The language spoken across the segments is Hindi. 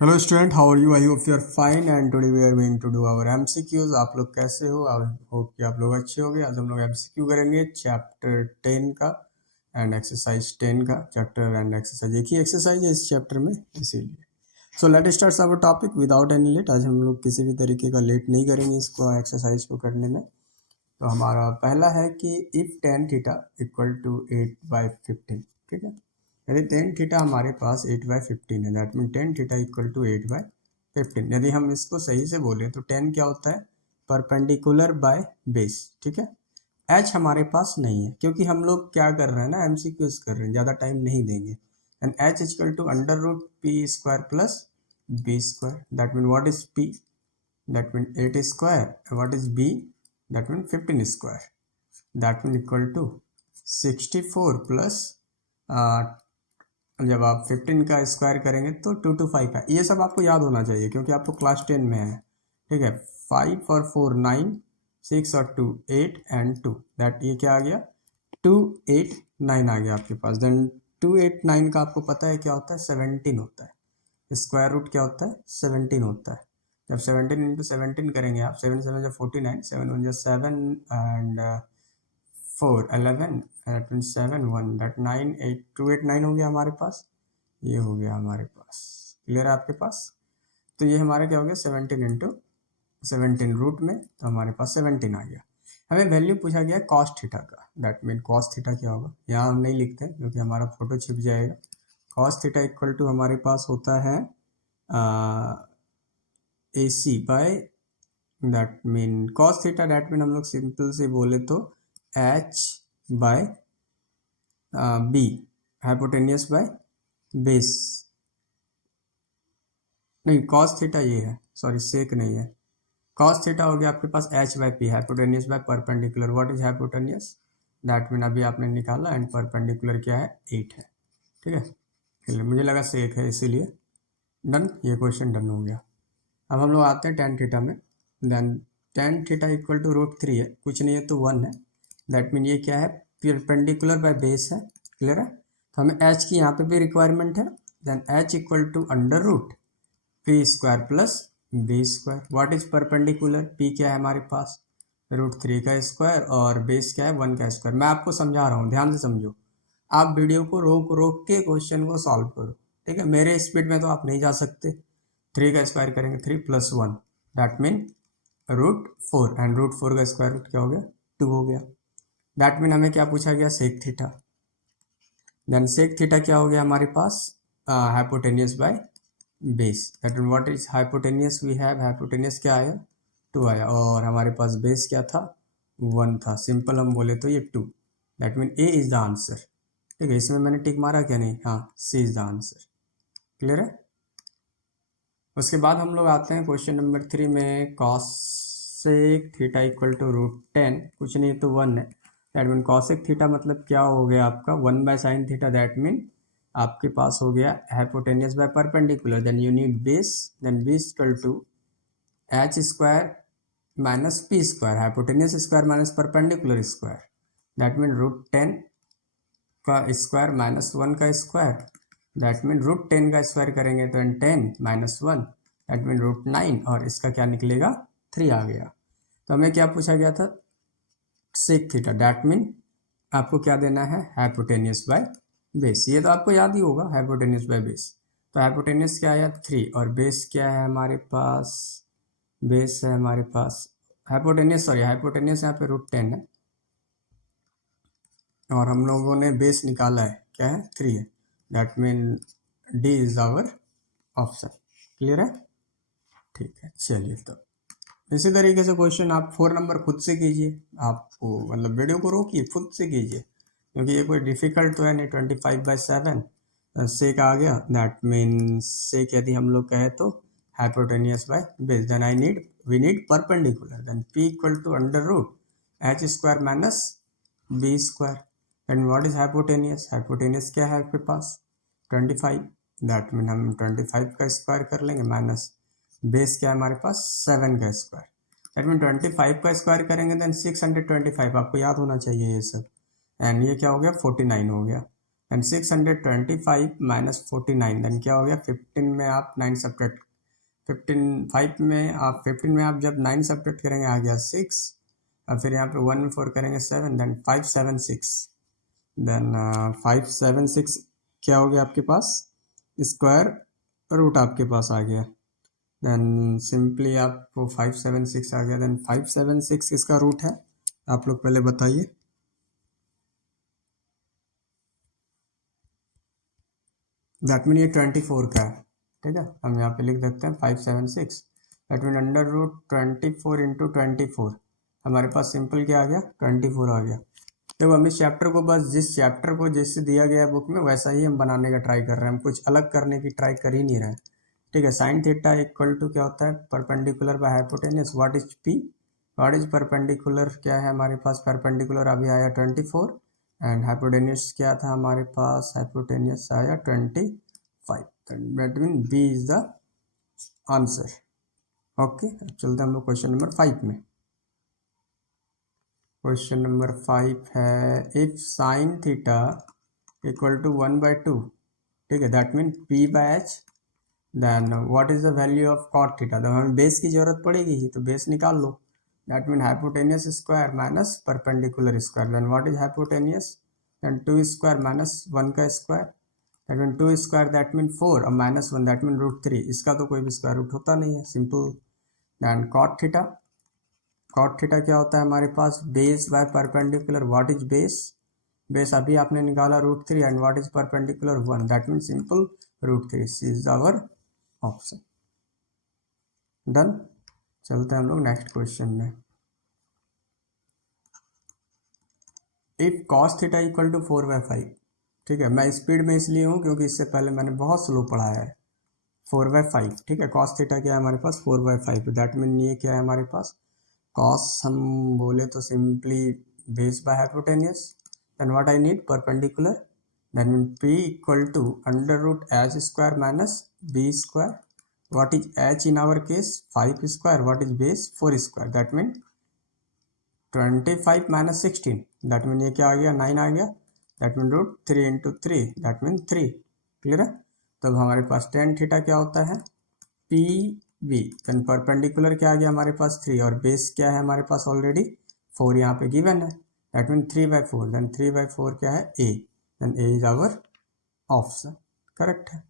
Hello student, how are you? I hope you are fine and today we are going to do our MCQs. आप लोग कैसे हो? आई होप कि आप लोग अच्छे होंगे। आज हम लोग एमसीक्यू करेंगे चैप्टर 10 का एंड एक्सरसाइज 10 का। चैप्टर एंड एक्सरसाइज एक ही एक्सरसाइज है इस चैप्टर में, इसीलिए so let start our topic without any late. आज हम लोग किसी भी तरीके का लेट नहीं करेंगे इसको एक्सरसाइज को करने में। तो हमारा पहला है कि if tan theta equal to 8/15, ठीक है। यदि टेन थीटा हमारे पास 8/15 है, that mean tan theta equal to 8/15। यदि हम इसको सही से बोले तो टेन क्या होता है? परपेंडिकुलर बाय बेस, ठीक है। एच हमारे पास नहीं है क्योंकि हम लोग क्या कर रहे हैं ना, एमसीक्यूज कर रहे हैं, ज़्यादा टाइम नहीं देंगे। And H equal to under root P square plus B square, that mean what is P? That mean 8 square. What is B? That mean 15 square. That mean equal to 64 plus, जब आप 15 का स्क्वायर करेंगे तो 2 to 5 है। ये सब आपको याद होना चाहिए क्योंकि आपको क्लास 10 में है, ठीक है। 5 और 4 9, 6 और 2 8 एंड 2, दैट ये क्या आ गया? 2 8 9 आ गया आपके पास। देन 2 8 9 का आपको पता है क्या होता है? 17 होता है। स्क्वायर रूट क्या होता है? 17 होता है। जब 17 इंटू 17 करेंगे आप, 7 7 जब 49, 7 1 7 एंड 4 11, दैट मीन 7 1, दैट 9 8 2 8 9 हो गया हमारे पास। ये हो गया हमारे पास। क्लियर है आपके पास? तो ये हमारा क्या हो गया? 17 इंटू 17 रूट में, तो हमारे पास 17 आ गया। हमें वैल्यू पूछा गया कॉस थीटा का। दैट मीन कॉस थीटा क्या होगा, यहाँ हम नहीं लिखते क्योंकि हमारा फोटो छिप जाएगा। कॉस थीटा इक्वल टू हमारे पास होता है A C by, that mean cos theta, that mean हम लोग सिंपल से बोले तो H by B, hypotenuse by base. नहीं, कॉस थीटा ये है, सॉरी सेक नहीं है। कॉस थीटा हो गया आपके पास H by P, hypotenuse by perpendicular. What is hypotenuse? That mean अभी आपने निकाला एंड परपेंडिकुलर क्या है? 8 है, ठीक है। चलिए, मुझे लगा सेक है इसीलिए डन, ये क्वेश्चन डन हो गया। अब हम लोग आते हैं टेन थीटा में। Then tan theta equal to root 3 है, कुछ नहीं है तो 1 है। दैट मीन ये क्या है? परपेंडिकुलर बाय बेस है। क्लियर है? तो हमें एच की यहाँ पे भी रिक्वायरमेंट है। Then H equal to under root P square plus B square. What is perpendicular? P क्या है हमारे पास? रूट 3 का स्क्वायर और बेस क्या है? 1 का स्क्वायर। मैं आपको समझा रहा हूँ, ध्यान से समझो। आप वीडियो को रोक रोक के क्वेश्चन को सॉल्व करो, ठीक है। मेरे स्पीड में तो आप नहीं जा सकते। 3 का स्क्वायर करेंगे 3 + 1, that mean root 4, and root 4 का स्क्वायर रूट क्या हो गया? 2 हो गया। दैट मीन हमें क्या पूछा गया? Sec theta. Then sec theta क्या हो गया हमारे पास? Hypotenuse by base. That mean what is hypotenuse? We have hypotenuse क्या आया? 2 आया। और हमारे पास बेस क्या था? 1 था। सिंपल हम बोले तो ये 2। That mean A is the answer, ठीक है। इसमें मैंने टिक मारा क्या? नहीं, हाँ, सी इज द आंसर। क्लियर है? उसके बाद हम लोग आते हैं क्वेश्चन नंबर 3 में। Cosec theta equal to root 10, कुछ नहीं तो 1 है। दैट मीन कॉसेक थीटा मतलब क्या हो गया आपका? 1/sin theta. दैट मीन आपके पास हो गया hypotenuse by perpendicular. Then you need base, then B equal to H square minus P square, hypotenuse square minus perpendicular square. That mean root 10 का स्क्वायर माइनस 1 का स्क्वायर। दैट मीन रूट 10 का स्क्वायर करेंगे तो 10 माइनस 1, दैट मीन रूट 9, और इसका क्या निकलेगा? 3 आ गया। तो हमें क्या पूछा गया था? Sec theta. दैट मीन आपको क्या देना है? Hypotenuse by base. ये तो आपको याद ही होगा, हाइपोटेनियस बाय बेस। तो हाइपोटेनियस क्या आया? 3, और बेस क्या है हमारे पास? बेस है हमारे पास हाइपोटेनियस, सॉरी हाइपोटेनियस यहाँ पे रूट 10 है, और हम लोगों ने बेस निकाला है क्या है? 3 है। That mean D is our option. Clear है? ठीक है, चलिए। तो इसी तरीके से क्वेश्चन आप 4 नंबर खुद से कीजिए। आपको मतलब वीडियो को रोकिए, खुद से कीजिए क्योंकि ये कोई डिफिकल्ट तो है नहीं। 25/7 सेक आ गया। दैट मीन सेक यदि हम लोग कहे तो hypotenuse by base. Then we need perpendicular. Then P equal to under root H square minus B square. And what is hypotenuse? Hypotenuse क्या है आपके पास? 25। दैट मीन हम 25 का स्क्वायर कर लेंगे माइनस बेस क्या है हमारे पास? 7 का स्क्वायर। दैट मीन 25 का स्क्वायर करेंगे देन 625। आपको याद होना चाहिए ये सब। एंड ये क्या हो गया? 49 हो गया। देन 625 माइनस 49, देन क्या हो गया 15 में आप 9 सब्ट्रैक्ट 15 में आप जब 9 सब्ट्रैक्ट करेंगे आ गया 6, और फिर यहाँ पे 1 में 4 करेंगे 7, देन 576, देन 576 क्या हो गया आपके पास स्क्वायर रूट आपके पास आ गया, देन सिंपली आपको 576 आ गया, देन 576 इसका रूट है आप लोग पहले बताइए। दैट मीन ये 24 का है, ठीक है, हम यहाँ पे लिख देते हैं 576, that mean under root 24 into 24, हमारे पास सिंपल क्या आ गया 24 आ गया। देखो हम इस चैप्टर को बस जिस चैप्टर को जैसे दिया गया है बुक में वैसा ही हम बनाने का ट्राई कर रहे हैं, हम कुछ अलग करने की ट्राई कर ही नहीं रहे हैं, ठीक है। साइन थीटा इक्वल टू क्या होता है perpendicular bye hypotenuse, what is P, what is perpendicular क्या है हमारे पास, परपेंडिकुलर अभी आया 24 एंड हाइपोटेन्यूस क्या था हमारे पास, हाइपोटेन्यूस आया 25, that mean B is the answer. Okay अब चलते हैं हम लोग क्वेश्चन नंबर 5 में। क्वेश्चन नंबर 5 है if sine theta equal to 1/2, ठीक है, that mean P by H, then what is the value of cot theta, तो हमें बेस की जरूरत पड़ेगी ही तो बेस निकाल लो, that mean hypotenuse square minus perpendicular square, then what is hypotenuse, then 2 square minus 1 का square, that mean 2 square that mean 4 और माइनस 1 दैट मीन √3, इसका तो कोई भी स्क्वायर रूट होता नहीं है, simple. Then cot theta, cot theta क्या होता है हमारे पास base by perpendicular, what is base, base अभी आपने निकाला √3 and what is perpendicular 1, that mean simple √3, C is our option. Done, चलते हैं हम लोग नेक्स्ट क्वेश्चन में। If cos theta equal to 4/5, ठीक है, मैं स्पीड में इसलिए हूँ क्योंकि इससे पहले मैंने बहुत स्लो पढ़ा है, 4/5, ठीक है, कॉस थीटा क्या है हमारे पास 4/5, दैट मीन ये क्या है हमारे पास कॉस, हम बोले तो simply base by hypotenuse, then what I need perpendicular, then mean p equal to under root H square minus B square, what is h in our case 5 square, what is base 4 square, that mean 25 minus 16, that mean ये क्या आ गया 9 आ गया, that mean √3 into 3 that mean 3, clear है। तब हमारे पास tan थीटा क्या होता है पी बी, देन परपेंडिकुलर क्या आ गया हमारे पास 3 और बेस क्या है हमारे पास ऑलरेडी 4 यहाँ पे गिवन है, that mean 3/4, देन 3/4 क्या है a, then a is our option, correct है।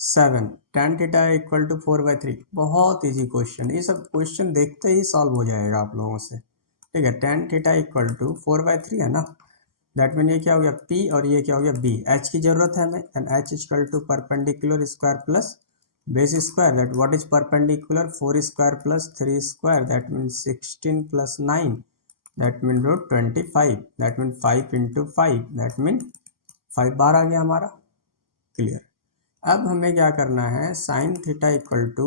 7 tan थीटा इक्वल टू 4/3, बहुत इजी क्वेश्चन, ये सब क्वेश्चन देखते ही सॉल्व हो जाएगा आप लोगों से, ठीक है। tan थीटा इक्वल टू 4/3 है ना, दैट मीन ये क्या हो गया p और ये क्या हो गया b, h की जरूरत है हमें, and h equal to perpendicular square plus base square, that what is perpendicular 4 square plus 3 square, that mean 16 plus 9 that mean √25, that mean 5 into 5 that mean 5 बार आ गया हमारा, क्लियर। अब हमें क्या करना है sine theta equal to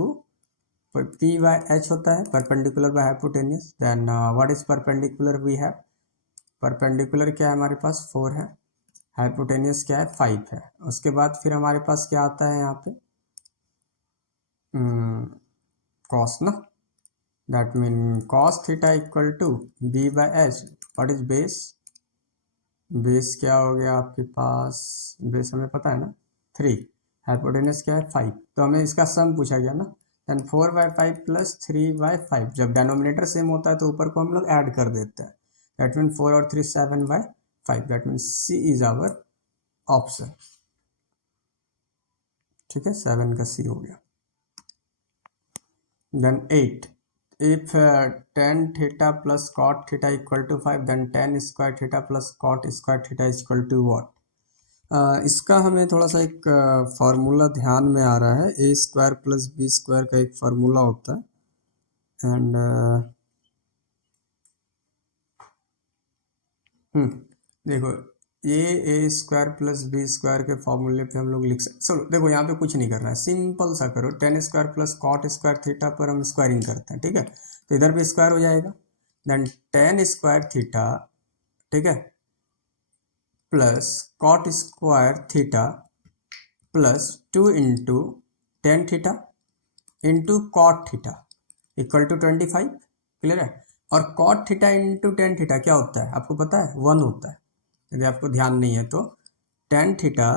P by H होता है perpendicular by hypotenuse, then what is perpendicular we have, perpendicular क्या है हमारे पास 4 है, हाइपोटेनियस क्या है 5 है, उसके बाद फिर हमारे पास क्या आता है यहाँ पे कॉस ना, that mean cos theta equal to B by H, what is base, base क्या हो गया आपके पास, बेस हमें पता है ना 3, हाइपोटेनस क्या है 5, तो हमें इसका सम पूछा गया ना, देन 4/5 प्लस 3/5, जब डेनोमिनेटर सेम होता है तो ऊपर को हम लोग ऐड कर देते हैं, दैट मीन 4 और 3 7/5, that mean C is our option, ठीक है, 7 का सी हो गया। Then 8 if tan theta plus cot theta equal to 5 then tan square theta plus cot square theta equal to what, इसका हमें थोड़ा सा एक फार्मूला ध्यान में आ रहा है, ए स्क्वायर प्लस बी स्क्वायर का एक फार्मूला होता है, एंड देखो ये ए स्क्वायर प्लस बी स्क्वायर के फॉर्मूले पे हम लोग लिख सकते, चलो देखो यहाँ पे कुछ नहीं करना है, सिंपल सा करो, tan square plus cot square theta पर हम स्क्वायरिंग करते हैं, ठीक है, तो इधर भी स्क्वायर हो जाएगा, देन tan स्क्वायर थीटा, ठीक है, plus cot square theta plus 2 into tan theta into cot theta equal to 25, clear है, और cot theta into tan theta क्या होता है आपको पता है 1 होता है, यदि आपको ध्यान नहीं है तो tan theta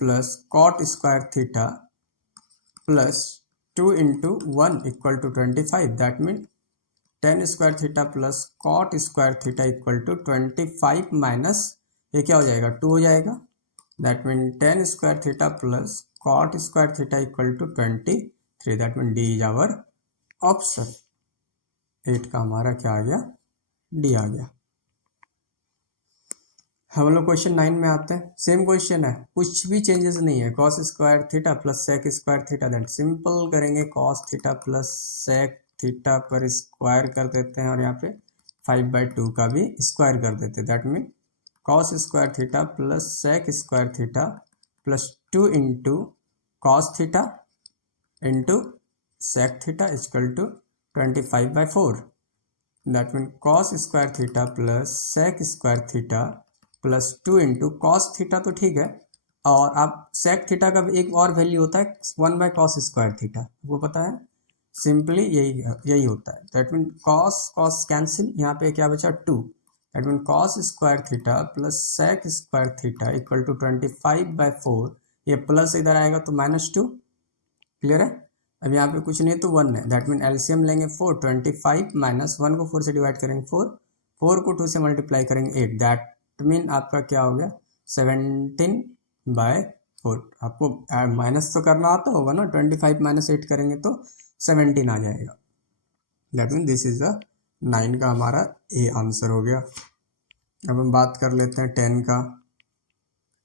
plus cot square theta plus 2 into 1 equal to 25, that mean tan square theta plus cot square theta equal to 25 minus ये क्या हो जाएगा 2 हो जाएगा, that mean tan square theta plus cot square theta equal to 23, that mean D is our option. 8 का हमारा क्या आ गया, डी आ गया। हम लोग क्वेश्चन 9 में आते हैं। सेम क्वेश्चन है, कुछ भी चेंजेस नहीं है। Cos square theta plus sec square theta, that simple करेंगे cos theta plus sec theta पर स्क्वायर कर देते हैं और यहाँ पे 5/2 का भी स्क्वायर कर देते हैं, that mean cos square theta plus sec square theta plus 2 into cos theta into sec theta equal to 25/4, that mean cos square theta plus sec square theta plus 2 into cos theta तो ठीक है, और आप सेक थीटा का भी एक और वैल्यू होता है 1/cos स्क्वायर थीटा, वो पता है, सिंपली यही होता है, that mean cos cos cancel, यहाँ पे क्या बचा 2, that mean cos square theta plus sec square theta equal to 25/4, ये प्लस इधर आएगा तो -2, क्लियर है। अब यहाँ पे कुछ नहीं तो 1 है, दैट मीन एलसीएम लेंगे 4, 25 माइनस 1 को 4 से डिवाइड करेंगे 4 को 2 से मल्टीप्लाई करेंगे 8, दैट मीन आपका क्या हो गया 17/4। आपको माइनस तो करना आता होगा ना, 25 माइनस 8 करेंगे तो 17 आ जाएगा, that mean this is the 9 का हमारा ए आंसर हो गया। अब हम बात कर लेते हैं 10 का,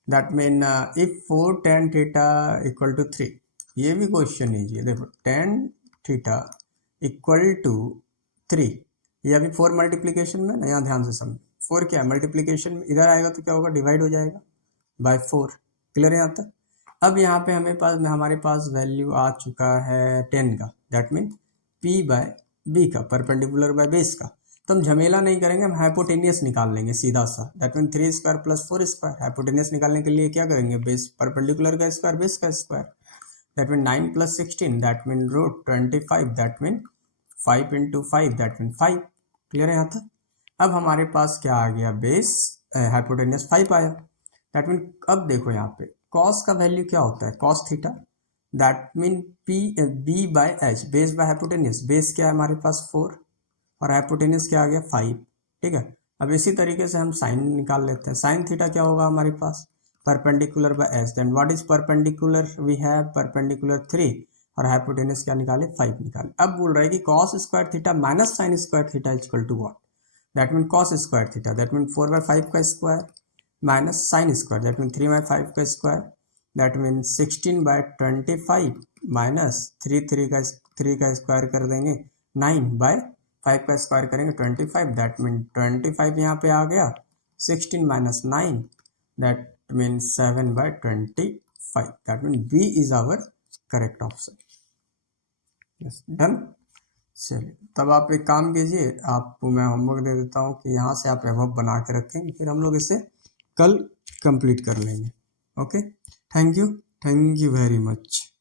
that mean if 4 tan theta equal to 3, ये भी क्वेश्चन लीजिए, देखो tan थीटा इक्वल टू 3, ये अभी 4 मल्टीप्लीकेशन में ना, यहाँ ध्यान से समझ, 4 क्या है मल्टीप्लीकेशन में, इधर आएगा तो क्या होगा डिवाइड हो जाएगा बाय 4, क्लियर है यहाँ तक। अब यहाँ पे हमारे पास वैल्यू आ चुका है 10 का, दैट मीन P/B का परपेंडिकुलर बाय बेस का, तो हम झमेला नहीं करेंगे, हम हाइपोटेनियस निकाल लेंगे सीधा सा, that mean 3 square plus 4 square. Hypotenuse निकालने के लिए क्या करेंगे, बेस परपेंडिकुलर का स्क्वायर बेस का square, that mean 9 plus 16 that mean √25, that mean 5 into 5 that mean 5, clear है यहाँ तक। अब हमारे पास क्या आ गया, बेस हाइपोटेनियस 5 आया, दैट मीन अब देखो यहाँ पे कॉस का वैल्यू क्या होता है cos theta, that mean B/H, base by hypotenuse, base क्या है हमारे पास 4 और हाइपोटेनियस क्या आ गया 5, ठीक है। अब इसी तरीके से हम साइन निकाल लेते हैं, साइन थीटा क्या होगा हमारे पास perpendicular by H, then what is perpendicular, we have perpendicular 3 और हाइपोटेनियस क्या निकाले 5 निकाले। अब बोल रहा है कि cos square theta minus sine square theta equal to what, that mean cos square theta, that mean 4/5 का square minus sine square, that mean 3/5 का स्क्वायर, दैट मीन 16/25 माइनस 3 का स्क्वायर कर देंगे 9/5 का स्क्वायर करेंगे 25, दैट मीन 25 यहाँ पे आ गया, 16 minus 9 that mean 7/25, that mean B is our correct option. Yes done. चलिए तब आप एक काम कीजिए, आपको मैं होमवर्क दे देता हूँ कि यहाँ से आप एवब बना के रखेंगे, फिर हम लोग इसे कल कंप्लीट कर लेंगे। Okay, thank you very much.